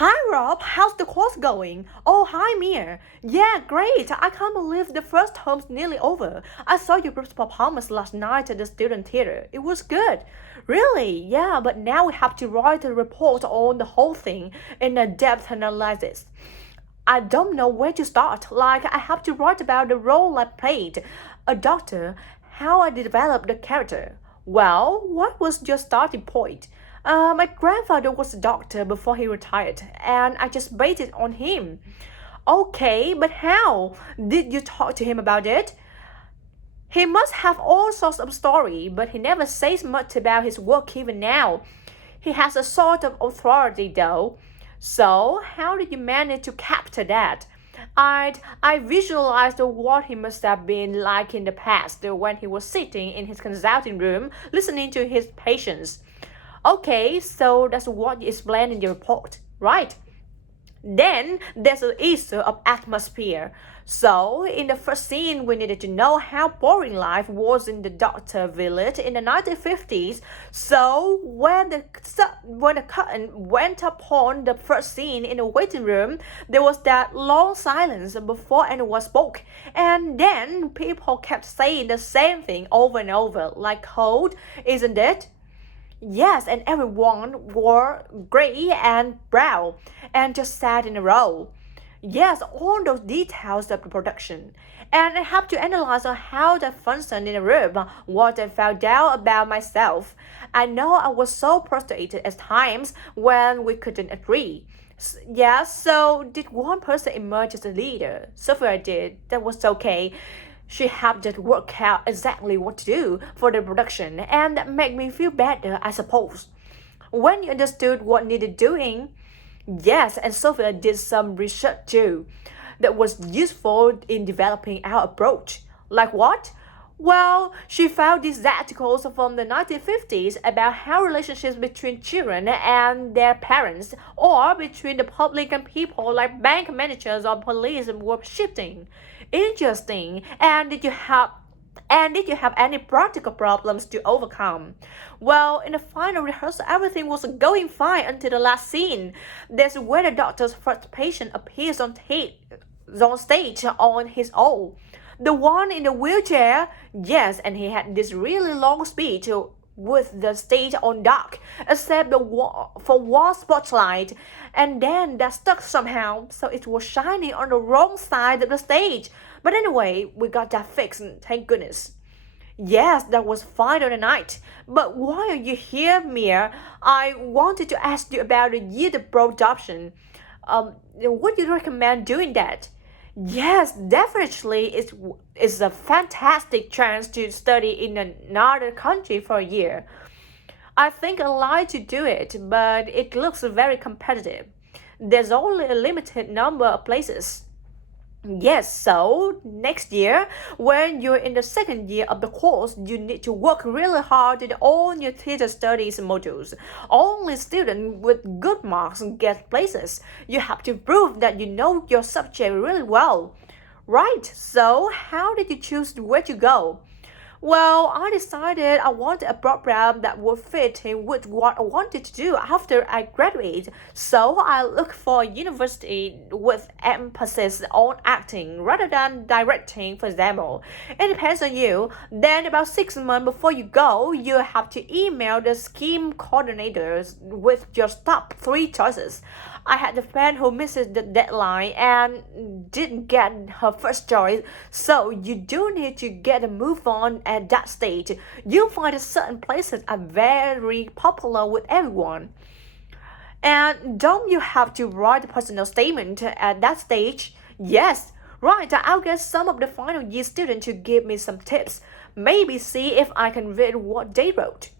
Hi Rob, how's the course going? Oh, hi Mia. Yeah, great. I can't believe the first term's nearly over. I saw your group's performance last night at the student theater. It was good. Really? Yeah, but now we have to write a report on the whole thing in a depth analysis. I don't know where to start. Like, I have to write about the role I played, a doctor, how I developed the character. Well, what was your starting point? My grandfather was a doctor before he retired, and I just based it on him. Okay, but how? Did you talk to him about it? He must have all sorts of story, but he never says much about his work even now. He has a sort of authority though. So, how did you manage to capture that? I visualized what he must have been like in the past when he was sitting in his consulting room listening to his patients. Okay, so that's what you explained in your report, right? Then there's the issue of atmosphere. So, in the first scene, we needed to know how boring life was in the doctor village in the 1950s. So, when the curtain went upon the first scene in the waiting room, there was that long silence before anyone spoke. And then people kept saying the same thing over and over, like cold, isn't it? Yes, and everyone wore gray and brown and just sat in a row. Yes, all those details of the production. And I have to analyze on how that functioned in a room, what I found out about myself. I know I was so frustrated at times when we couldn't agree. Yeah, so did one person emerge as a leader? Sophia did. That was okay. She helped us work out exactly what to do for the production, and that made me feel better, I suppose. When you understood what needed doing, yes, and Sophia did some research too that was useful in developing our approach. Like what? Well, she found these articles from the 1950s about how relationships between children and their parents, or between the public and people like bank managers or police, were shifting. Interesting. And did you have any practical problems to overcome? Well, in the final rehearsal, everything was going fine until the last scene. That's where the doctor's first patient appears on stage on his own. The one in the wheelchair, yes, and he had this really long speech with the stage on dark, except for one spotlight, and then that stuck somehow, so it was shining on the wrong side of the stage. But anyway, we got that fixed, thank goodness. Yes, that was fine on the night. But while you're here, Mia, I wanted to ask you about the year of adoption. Would you recommend doing that? Yes, definitely. It's a fantastic chance to study in another country for a year. I think I'd like to do it, but it looks very competitive. There's only a limited number of places. Yes, so next year, when you're in the second year of the course, you need to work really hard in all your theater studies modules. Only students with good marks get places. You have to prove that you know your subject really well. Right, so how did you choose where to go? Well, I decided I wanted a program that would fit in with what I wanted to do after I graduate. So I looked for a university with emphasis on acting rather than directing, for example. It depends on you. Then about 6 months before you go, you have to email the scheme coordinators with your top three choices. I had a friend who missed the deadline and didn't get her first choice, so you do need to get a move on at that stage. You'll find that certain places are very popular with everyone. And don't you have to write a personal statement at that stage? Yes, right. I'll get some of the final year students to give me some tips. Maybe see if I can read what they wrote.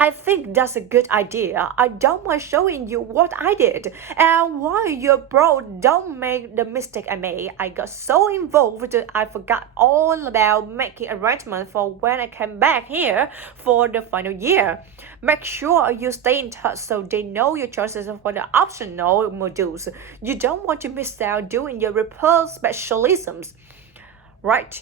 I think that's a good idea. I don't mind showing you what I did. And while you're broad, don't make the mistake I made. I got so involved that I forgot all about making arrangements for when I came back here for the final year. Make sure you stay in touch so they know your choices for the optional modules. You don't want to miss out doing your repair specialisms. Right?